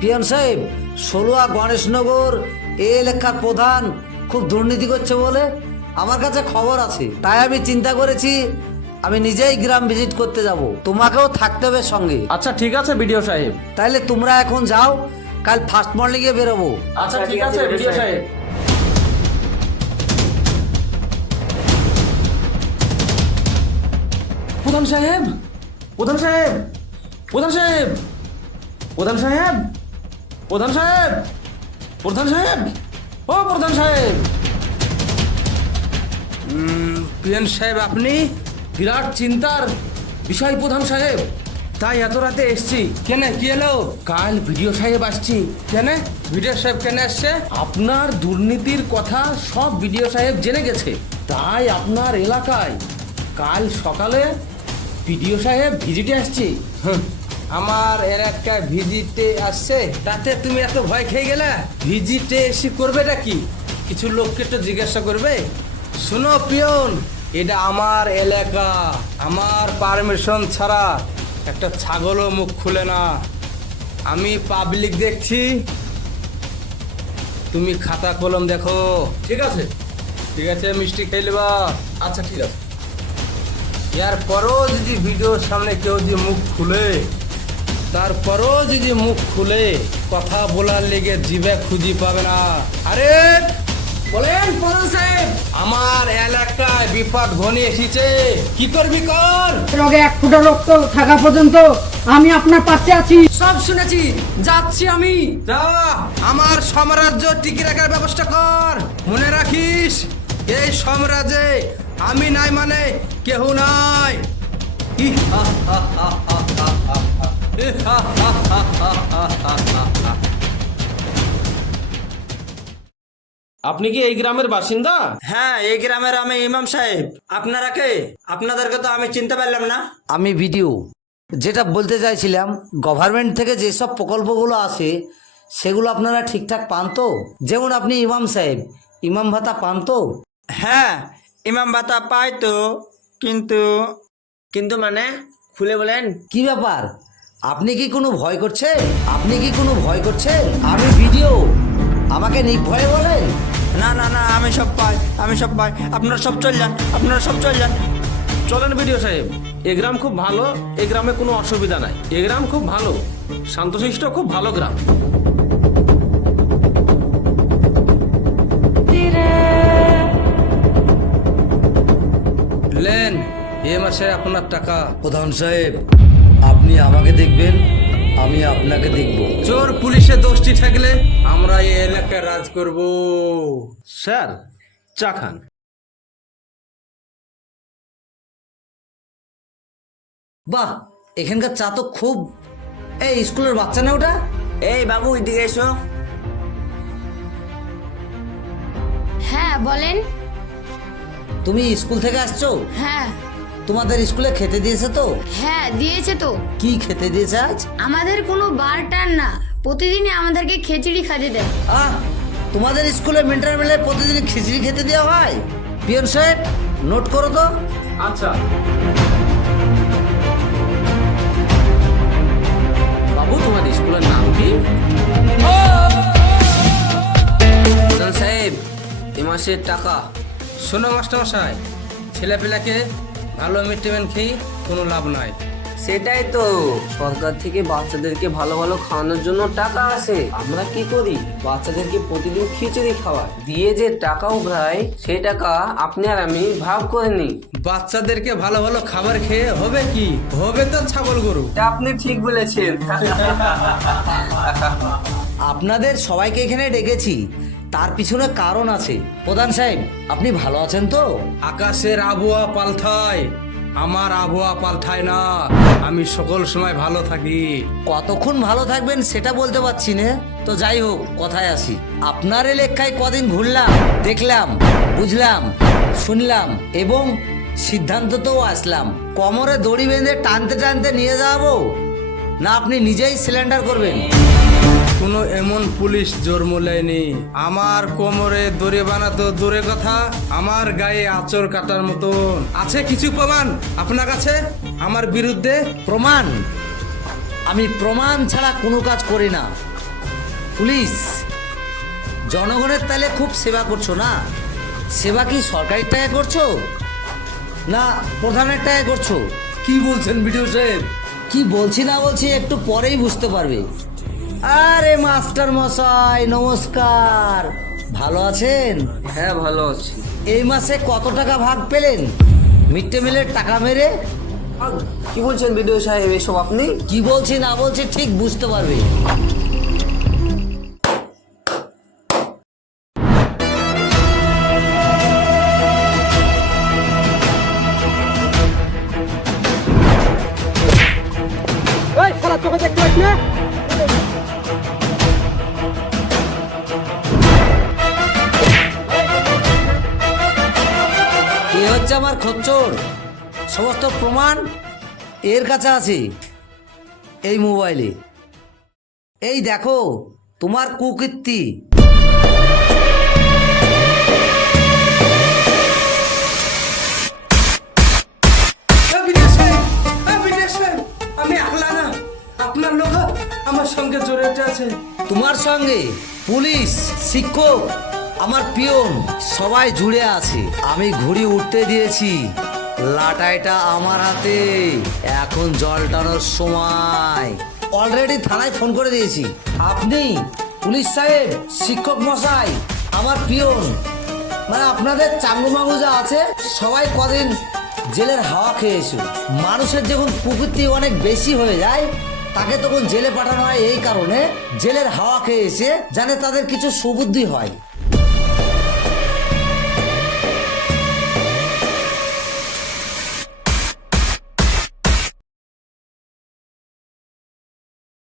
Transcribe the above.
Peon সাহেব, ষোলোয়া গণেশনগর এই এলাকার প্রধান খুব দুর্নীতি করছে বলে আমার কাছে খবর আছে। তাই আমি চিন্তা করেছি আমি নিজেই গ্রাম ভিজিট করতে যাব, তোমাকেও থাকতে হবে সঙ্গে। আচ্ছা ঠিক আছে বিডিও সাহেব। তাইলে তোমরা এখন যাও, কাল ফার্স্ট মর্নিং এ বেরোবো। আচ্ছা ঠিক আছে বিডিও সাহেব। প্রধান সাহেব, প্রধান সাহেব, প্রধান সাহেব, প্রধান সাহেব, প্রধান সাহেব, প্রধান সাহেব, ও প্রধান সাহেব। পিয়ন সাহেব আপনি? বিরাট চিন্তার বিষয় প্রধান সাহেব, তাই এত রাতে এসছি কেন? কি এলো? কাল ভিডিও সাহেব আসছি। কেন ভিডিও সাহেব কেন আসছে? আপনার দুর্নীতির কথা সব ভিডিও সাহেব জেনে গেছে, তাই আপনার এলাকায় কাল সকালে ভিডিও সাহেব ভিজিটে আসছে। আমার এলাকা ভিজিটে আসছে, তাতে তুমি এত ভয় খেয়ে গেলে? ভিজিটে এসে করবেটা কি? কিছু লোককে তো জিজ্ঞাসা করবে। শোনো পিয়ন, এটা আমার এলাকা, আমার পারমিশন ছাড়া একটা ছাগলও মুখ খুলে না। আমি পাবলিক দেখছি, তুমি খাতা কলম দেখো। ঠিক আছে, ঠিক আছে, মিষ্টি খেয়ে নেবা। আচ্ছা ঠিক আছে। এরপরও যদি ভিডিওর সামনে কেউ যদি মুখ খুলে, তারপরও যদি মুখ খুলে কথা বলার লেগে জিভে খুঁজি পাবে না। আরে বলেন প্রধান সাহেব। আমার এলাকায় বিপদ ঘনিয়ে এসেছে, কি করবি কর। রোগে এক ফুটা রক্ত থাকা পর্যন্ত আমি আপনার পাশে আছি। সব শুনেছি, যাচ্ছি আমি। যা, আমার সাম্রাজ্য টিকে রাখার ব্যবস্থা কর। মনে রাখিস, এই সাম্রাজ্যে আমি নাই মানে কেহ নাই। আপনি কি এই গ্রামের বাসিন্দা? হ্যাঁ, এই গ্রামের আমি ইমাম সাহেব। আপনারা কে? আপনাদেরকে তো আমি চিনতে পারলাম না। আমি ভিডিও যেটা বলতে চাইছিলাম, গভর্নমেন্ট থেকে যেসব প্রকল্পগুলো আসে সেগুলো আপনারা ঠিকঠাক পান তো? যেমন আপনি ইমাম সাহেব, ইমাম ভাতা পান তো? হ্যাঁ, ইমাম ভাতা পাই তো, কিন্তু কিন্তু মানে খুলে বলেন। কি ব্যাপার, আপনি কি কোনো ভয় করছে? আপনি কি কোনো ভয় করছেন? আমি ভিডিও, আমাকে নির্ভয়ে বলেন। না না না, আমি সব পাই, আমি সব পাই। আপনারা সব চল যান, আপনারা সব চল যান। চলেন ভিডিও সাহেব, এ গ্রাম খুব ভালো, এ গ্রামে কোনো অসুবিধা নাই। এ গ্রাম খুব ভালো, শান্তশিষ্ট, খুব ভালো গ্রাম। লেন, এ মাসে আপনার টাকা। প্রধান সাহেব, আপনি আমাকে দেখবেন, আমি আপনাকে দেখব। চোর পুলিশে দোষটি থাকলে আমরা এই এলাকায় রাজ করব। স্যার, চা খান। বাহ, এখানকার চা তো খুব। এই স্কুলের বাচ্চা না ওটা? এই বাবু, এদিকে এসো। হ্যাঁ বলেন। তুমি স্কুল থেকে আসছো? হ্যাঁ তোমাদের স্কুলে খেতে দিয়েছে তো? হ্যাঁ দিয়েছে তো। কি খেতে দিয়েছে আজ? আমাদের কোনো বার টান না, প্রতিদিনই আমাদেরকে খিচুড়ি খেতে দেয়। আহ, তোমাদের স্কুলে মিড ডে মিলে প্রতিদিন খিচুড়ি খেতে দেওয়া হয়? পিয়ন সাহেব, নোট করো তো। আচ্ছা বাবু, তোমার স্কুলের নাম কি? প্রধান সাহেব, এ মাসের টাকা। শোনো মাস্টার মশাই, ছেলেপেলাকে ভালো মিড-ডে-মিল খেয়ে কোনো লাভ নাই। সেটাই তো, সরকার থেকে বাচ্চাদেরকে ভালো ভালো খাওয়ানোর জন্য টাকা আসে। আমরা কি করি? বাচ্চাদেরকে প্রতিদিন খিচুড়ি খাওয়াই, দিয়ে যে টাকা উঠায় সেই টাকা আপনি আর আমি ভাগ করে নিই। বাচ্চাদেরকে ভালো ভালো খাবার খেয়ে হবে কি? হবে তো ছাগল গরু। এটা আপনি ঠিক বলেছেন। আপনাদের সবাইকে এখানে ডেকেছি, তার পিছনে কারণ আছে। প্রধান সাহেব, আপনি ভালো আছেন তো? আকাশের আবহাওয়া পাল্টায়, আমার আবহাওয়া পাল্টায় না। আমি সকল সময় ভালো থাকি। কতক্ষণ ভালো থাকবেন সেটা বলতে পারছি না। তো যাই হোক, কথায় আসি। আপনার এলাকায় কদিন ঘুরলাম, দেখলাম, বুঝলাম, শুনলাম এবং সিদ্ধান্ততেও আসলাম। কোমরে দড়ি বেঁধে টানতে টানতে নিয়ে যাবো, না আপনি নিজেই সিলিন্ডার করবেন? কোনো এমন পুলিশ জন্ম নেয়নি। আমার কোমরে দড়ি বানাতো দূরে কথা, আমার গায়ে আঁচড় কাটার মতন। আছে কিছু প্রমাণ আপনার কাছে আমার বিরুদ্ধে? প্রমাণ? আমি প্রমাণ ছাড়া কোনো কাজ করি না। পুলিশ জনগণের তাহলে খুব সেবা করছো না? সেবা কি সরকারের টাকা করছো না প্রধানের টাকা করছো? কি বলছেন বিডিও সাহেব? কি বলছি না বলছি একটু পরেই বুঝতে পারবে। আরে মাস্টার মশাই নমস্কার, ভালো আছেন? হ্যাঁ ভালো আছি। এই মাসে কত টাকা ভাগ পেলেন মিড ডে মিলের টাকা মেরে? কি বলছেন বিডিও সাহেব এসব আপনি? কি বলছি না বলছি ঠিক বুঝতে পারবে। এ হচ্ছে আমার খচ্চর, সমস্ত প্রমাণ এর কাছে আছে এই মোবাইলে। এই দেখো তোমার কুকীর্তি। বিডিও সাহেব, বিডিও সাহেব, আমি একলা না, আপনার লোক আমার সঙ্গে জড়িত আছে। তোমার সঙ্গে পুলিশ, শিক্ষক, আমার পিয়ন সবাই জুড়ে আছে। আমি ঘুড়ি উঠতে দিয়েছি, লাটাইটা আমার হাতে। এখন জল টানোর সময়। অলরেডি থানায় ফোন করে দিয়েছি। আপনি পুলিশ সাহেব, শিক্ষক মশাই, আমার পিয়ন মানে আপনাদের চাঙ্গু মাঙ্গু যা আছে সবাই কদিন জেলের হাওয়া খেয়েছো। মানুষের যখন প্রকৃতি অনেক বেশি হয়ে যায় তাকে তখন জেলে পাঠানো হয় এই কারণে জেলের হাওয়া খেয়ে এসে জানে তাদের কিছু সুবুদ্ধি হয়।